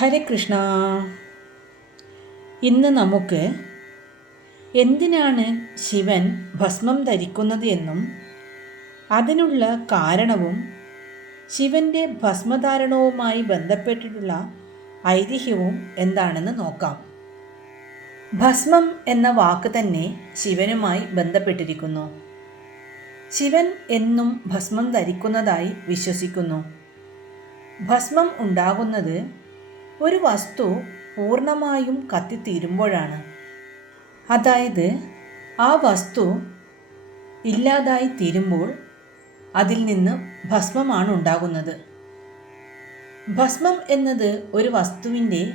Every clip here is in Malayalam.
ഹരേ കൃഷ്ണ. ഇന്ന് നമുക്ക് എന്തിനാണ് ശിവൻ ഭസ്മം ധരിക്കുന്നത് എന്നും അതിനുള്ള കാരണവും ശിവന്റെ ഭസ്മധാരണവുമായി ബന്ധപ്പെട്ടിട്ടുള്ള ഐതിഹ്യവും എന്താണെന്ന് നോക്കാം. ഭസ്മം എന്ന വാക്ക് തന്നെ ശിവനുമായി ബന്ധപ്പെട്ടിരിക്കുന്നു. ശിവൻ എന്നും ഭസ്മം ധരിക്കുന്നതായി വിശ്വസിക്കുന്നു. ഭസ്മം ഉണ്ടാകുന്നത് ഒരു വസ്തു പൂർണമായും കത്തിത്തീരുമ്പോഴാണ്. അതായത് ആ വസ്തു ഇല്ലാതായി തീരുമ്പോൾ അതിൽ നിന്ന് ഭസ്മമാണ് ഉണ്ടാകുന്നത്. ഭസ്മം എന്നത് ഒരു വസ്തുവിന്റെ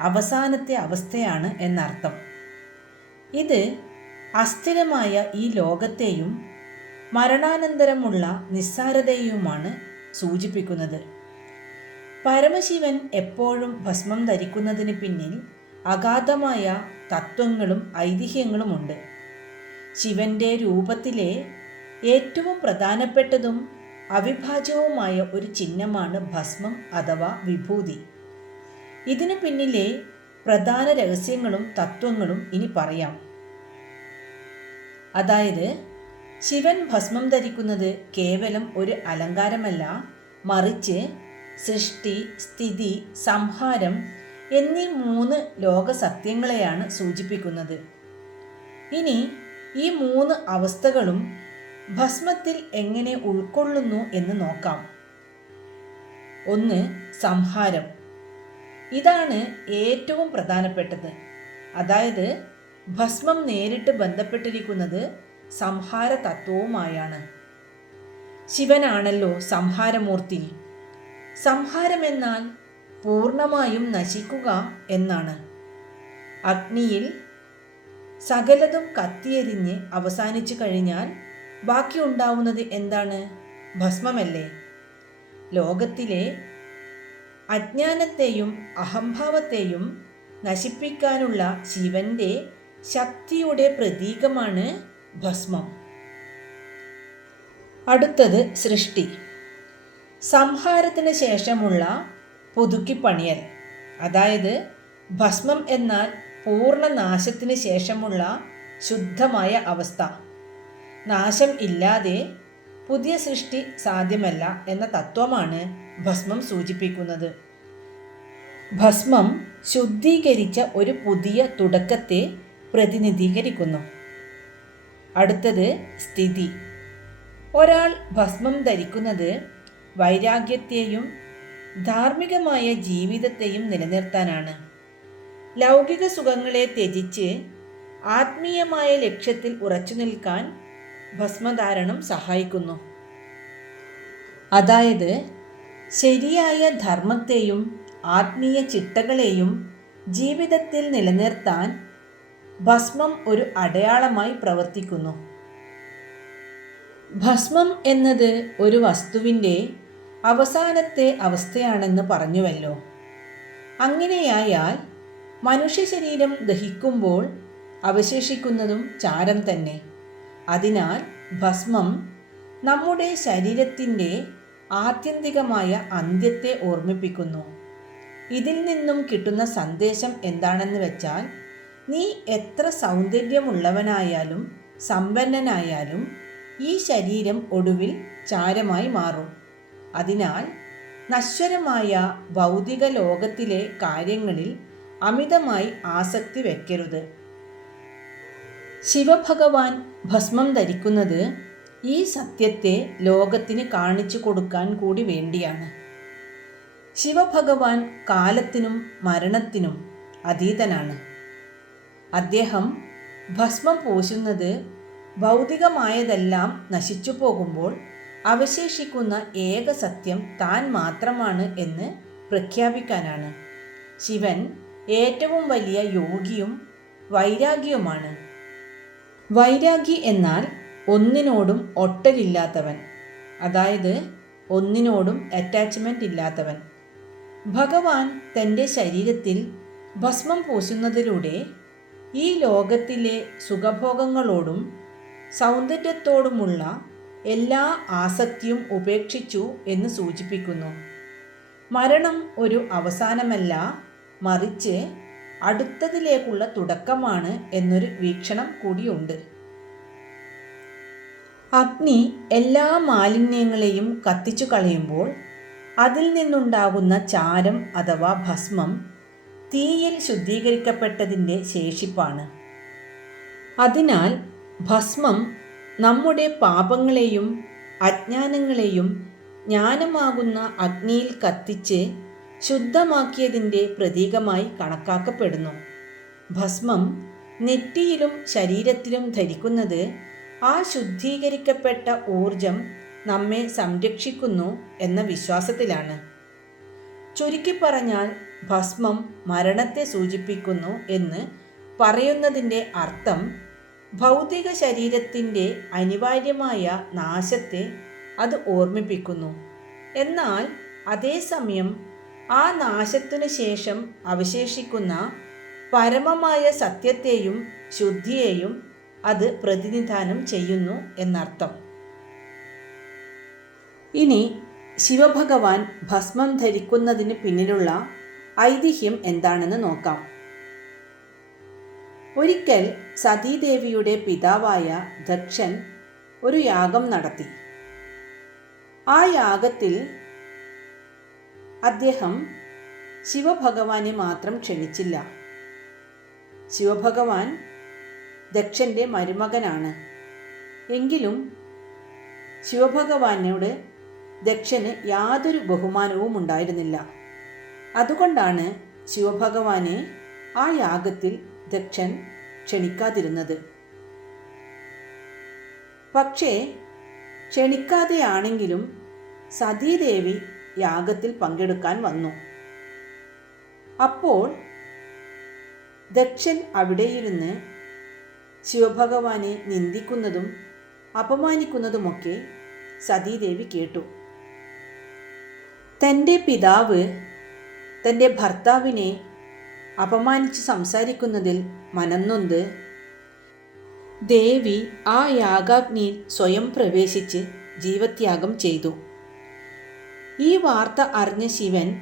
അവസാനത്തെ അവസ്ഥയാണ് എന്നർത്ഥം. ഇത് അസ്ഥിരമായ ഈ ലോകത്തെയും മരണാനന്തരമുള്ള നിസ്സാരതയുമാണ് സൂചിപ്പിക്കുന്നത്. പരമശിവൻ എപ്പോഴും ഭസ്മം ധരിക്കുന്നതിന് പിന്നിൽ അഗാധമായ തത്വങ്ങളും ഐതിഹ്യങ്ങളുമുണ്ട്. ശിവന്റെ രൂപത്തിലെ ഏറ്റവും പ്രധാനപ്പെട്ടതും അവിഭാജ്യവുമായ ഒരു ചിഹ്നമാണ് ഭസ്മം അഥവാ വിഭൂതി. ഇതിനു പിന്നിലെ പ്രധാന രഹസ്യങ്ങളും തത്വങ്ങളും ഇനി പറയാം. അതായത് ശിവൻ ഭസ്മം ധരിക്കുന്നത് കേവലം ഒരു അലങ്കാരമല്ല മറിച്ച് സൃഷ്ടി സ്ഥിതി സംഹാരം എന്നീ മൂന്ന് ലോകസത്യങ്ങളെയാണ് സൂചിപ്പിക്കുന്നത്. ഇനി ഈ മൂന്ന് അവസ്ഥകളും ഭസ്മത്തിൽ എങ്ങനെ ഉൾക്കൊള്ളുന്നു എന്ന് നോക്കാം. ഒന്ന് സംഹാരം. ഇതാണ് ഏറ്റവും പ്രധാനപ്പെട്ടത്. അതായത് ഭസ്മം നേരിട്ട് ബന്ധപ്പെട്ടിരിക്കുന്നത് സംഹാര തത്വവുമായാണ് ശിവനാണല്ലോ സംഹാരമൂർത്തി. സംഹാരമെന്നാൽ പൂർണമായും നശിക്കുക എന്നാണ്. അഗ്നിയിൽ സകലതും കത്തിയെരിഞ്ഞ് അവസാനിച്ചു കഴിഞ്ഞാൽ ബാക്കി ഉണ്ടാവുന്നത് എന്താണ്? ഭസ്മമല്ലേ? ലോകത്തിലെ അജ്ഞാനത്തെയും അഹംഭാവത്തെയും നശിപ്പിക്കാനുള്ള ശിവന്റെ ശക്തിയുടെ പ്രതീകമാണ് ഭസ്മം. അടുത്തത് സൃഷ്ടി. സംഹാരത്തിന് ശേഷമുള്ള പുതുക്കിപ്പണിയൽ. അതായത് ഭസ്മം എന്നാൽ പൂർണ നാശത്തിന് ശേഷമുള്ള ശുദ്ധമായ അവസ്ഥ. നാശം ഇല്ലാതെ പുതിയ സൃഷ്ടി സാധ്യമല്ല എന്ന തത്വമാണ് ഭസ്മം സൂചിപ്പിക്കുന്നത്. ഭസ്മം ശുദ്ധീകരിച്ച ഒരു പുതിയ തുടക്കത്തെ പ്രതിനിധീകരിക്കുന്നു. അടുത്തത് സ്ഥിതി. ഒരാൾ ഭസ്മം ധരിക്കുന്നത് വൈരാഗ്യത്തെയും ധാർമ്മികമായ ജീവിതത്തെയും നിലനിർത്താനാണ്. ലൗകിക സുഖങ്ങളെ ത്യജിച്ച് ആത്മീയമായ ലക്ഷ്യത്തിൽ ഉറച്ചു നിൽക്കാൻ ഭസ്മധാരണം സഹായിക്കുന്നു. അതായത് ശരിയായ ധർമ്മത്തെയും ആത്മീയ ചിട്ടകളെയും ജീവിതത്തിൽ നിലനിർത്താൻ ഭസ്മം ഒരു അടയാളമായി പ്രവർത്തിക്കുന്നു. ഭസ്മം എന്നത് ഒരു വസ്തുവിന്റെ അവസാനത്തെ അവസ്ഥയാണെന്ന് പറഞ്ഞുവല്ലോ. അങ്ങനെയായാൽ മനുഷ്യ ശരീരം ദഹിക്കുമ്പോൾ അവശേഷിക്കുന്നതും ചാരം തന്നെ. അതിനാൽ ഭസ്മം നമ്മുടെ ശരീരത്തിന്റെ ആത്യന്തികമായ അന്ത്യത്തെ ഓർമ്മിപ്പിക്കുന്നു. ഇതിൽ നിന്നും കിട്ടുന്ന സന്ദേശം എന്താണെന്ന് വെച്ചാൽ നീ എത്ര സൗന്ദര്യമുള്ളവനായാലും സമ്പന്നനായാലും ഈ ശരീരം ഒടുവിൽ ചാരമായി മാറും. അതിനാൽ നശ്വരമായ ഭൗതിക ലോകത്തിലെ കാര്യങ്ങളിൽ അമിതമായി ആസക്തി വയ്ക്കരുത് ശിവഭഗവാൻ ഭസ്മം ധരിക്കുന്നത് ഈ സത്യത്തെ ലോകത്തിന് കാണിച്ചു കൊടുക്കാൻ കൂടി വേണ്ടിയാണ്. ശിവഭഗവാൻ കാലത്തിനും മരണത്തിനും അതീതനാണ്. അദ്ദേഹം ഭസ്മം പൂശുന്നത് ഭൗതികമായതെല്ലാം നശിച്ചു പോകുമ്പോൾ അവശേഷിക്കുന്ന ഏക സത്യം താൻ മാത്രമാണ് എന്ന് പ്രഖ്യാപിക്കാനാണ്. ശിവൻ ഏറ്റവും വലിയ യോഗിയും വൈരാഗ്യവുമാണ് വൈരാഗി എന്നാൽ ഒന്നിനോടും ഒട്ടലില്ലാത്തവൻ. അതായത് ഒന്നിനോടും അറ്റാച്ച്മെന്റ് ഇല്ലാത്തവൻ. ഭഗവാൻ തന്റെ ശരീരത്തിൽ ഭസ്മം പൂശുന്നതിലൂടെ ഈ ലോകത്തിലെ സുഖഭോഗങ്ങളോടും സൗന്ദര്യത്തോടുമുള്ള എല്ലാ ആസക്തിയും ഉപേക്ഷിച്ചു എന്ന് സൂചിപ്പിക്കുന്നു. മരണം ഒരു അവസാനമല്ല മറിച്ച് അടുത്തതിലേക്കുള്ള തുടക്കമാണ് എന്നൊരു വീക്ഷണം കൂടിയുണ്ട്. അഗ്നി എല്ലാ മാലിന്യങ്ങളെയും കത്തിച്ചു കളയുമ്പോൾ അതിൽ നിന്നുണ്ടാകുന്ന ചാരം അഥവാ ഭസ്മം തീയിൽ ശുദ്ധീകരിക്കപ്പെട്ടതിന്റെ ശേഷിപ്പാണ്. അതിനാൽ ഭസ്മം നമ്മുടെ പാപങ്ങളെയും അജ്ഞാനങ്ങളെയും ജ്ഞാനമാകുന്ന അഗ്നിയിൽ കത്തിച്ച് ശുദ്ധമാക്കിയതിന്റെ പ്രതീകമായി കണക്കാക്കപ്പെടുന്നു. ഭസ്മം നെറ്റിയിലും ശരീരത്തിലും ധരിക്കുന്നത് ആ ശുദ്ധീകരിക്കപ്പെട്ട ഊർജം നമ്മെ സംരക്ഷിക്കുന്നു എന്ന വിശ്വാസത്തിലാണ്. ചുരുക്കി പറഞ്ഞാൽ ഭസ്മം മരണത്തെ സൂചിപ്പിക്കുന്നു എന്ന് പറയുന്നതിന്റെ അർത്ഥം ഭൗതിക ശരീരത്തിന്റെ അനിവാര്യമായ നാശത്തെ അത് ഓർമ്മിപ്പിക്കുന്നു. എന്നാൽ അതേസമയം ആ നാശത്തിനു ശേഷം അവശേഷിക്കുന്ന പരമമായ സത്യത്തെയും ശുദ്ധിയെയും അത് പ്രതിനിധാനം ചെയ്യുന്നു എന്നർത്ഥം. ഇനി ശിവഭഗവാൻ ഭസ്മം ധരിക്കുന്നതിന് പിന്നിലുള്ള ഐതിഹ്യം എന്താണെന്ന് നോക്കാം. ഒരിക്കൽ സതീദേവിയുടെ പിതാവായ ദക്ഷൻ ഒരു യാഗം നടത്തി. ആ യാഗത്തിൽ അദ്ദേഹം ശിവഭഗവാനെ മാത്രം ക്ഷണിച്ചില്ല. ശിവഭഗവാൻ ദക്ഷന്റെ മരുമകനാണ്. എങ്കിലും ശിവഭഗവാനോട് ദക്ഷന് യാതൊരു ബഹുമാനവും ഉണ്ടായിരുന്നില്ല. അതുകൊണ്ടാണ് ശിവഭഗവാനെ ആ യാഗത്തിൽ ദക്ഷൻ ക്ഷണിക്കാതിരുന്നത്. പക്ഷേ ക്ഷണിക്കാതെയാണെങ്കിലും സതീദേവി യാഗത്തിൽ പങ്കെടുക്കാൻ വന്നു. അപ്പോൾ ദക്ഷൻ അവിടെയിരുന്ന് ശിവഭഗവാനെ നിന്ദിക്കുന്നതും അപമാനിക്കുന്നതുമൊക്കെ സതീദേവി കേട്ടു. തന്റെ പിതാവ് തന്റെ ഭർത്താവിനെ അപമാനിച്ച് സംസാരിക്കുന്നതിൽ മനന്നൊന്ത് ദേവി ആ യാഗാഗ്നിയിൽ സ്വയം പ്രവേശിച്ച് ജീവത്യാഗം ചെയ്തു. ഈ വാർത്ത അറിഞ്ഞ ശിവൻ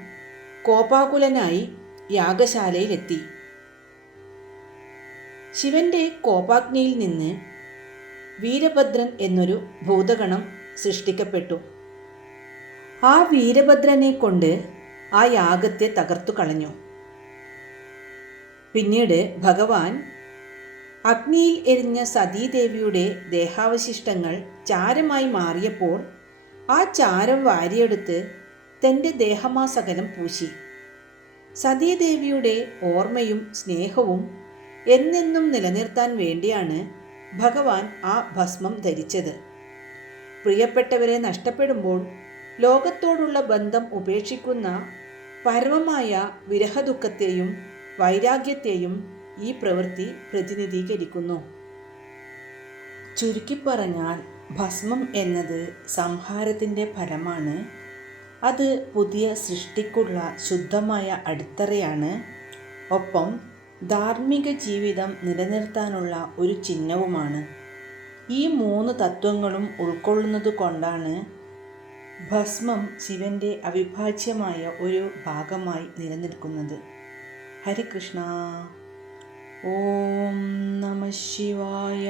കോപാകുലനായി യാഗശാലയിലെത്തി. ശിവന്റെ കോപാഗ്നിയിൽ നിന്ന് വീരഭദ്രൻ എന്നൊരു ഭൂതഗണം സൃഷ്ടിക്കപ്പെട്ടു. ആ വീരഭദ്രനെ കൊണ്ട് ആ യാഗത്തെ തകർത്തു കളഞ്ഞു. പിന്നീട് ഭഗവാൻ അഗ്നിയിൽ എരിഞ്ഞ സതീദേവിയുടെ ദേഹാവശിഷ്ടങ്ങൾ ചാരമായി മാറിയപ്പോൾ ആ ചാരം വാരിയെടുത്ത് തന്റെ ദേഹമാസകലം പൂശി. സതീദേവിയുടെ ഓർമ്മയും സ്നേഹവും എന്നെന്നും നിലനിർത്താൻ വേണ്ടിയാണ് ഭഗവാൻ ആ ഭസ്മം ധരിച്ചത്. പ്രിയപ്പെട്ടവരെ നഷ്ടപ്പെടുമ്പോൾ ലോകത്തോടുള്ള ബന്ധം ഉപേക്ഷിക്കുന്ന പരമമായ വിരഹദുഃഖത്തെയും വൈരാഗ്യത്തെയും ഈ പ്രവൃത്തി പ്രതിനിധീകരിക്കുന്നു. ചുരുക്കി പറഞ്ഞാൽ ഭസ്മം എന്നത് സംഹാരത്തിന്റെ ഫലമാണ്. അത് പുതിയ സൃഷ്ടിക്കുള്ള ശുദ്ധമായ അടിത്തറയാണ്. ഒപ്പം ധാർമ്മിക ജീവിതം നിലനിർത്താനുള്ള ഒരു ചിഹ്നവുമാണ്. ഈ മൂന്ന് തത്വങ്ങളും ഉൾക്കൊള്ളുന്നത് കൊണ്ടാണ് ഭസ്മം ശിവന്റെ അവിഭാജ്യമായ ഒരു ഭാഗമായി നിലനിൽക്കുന്നത്. हरे ॐ नमः शिवाय।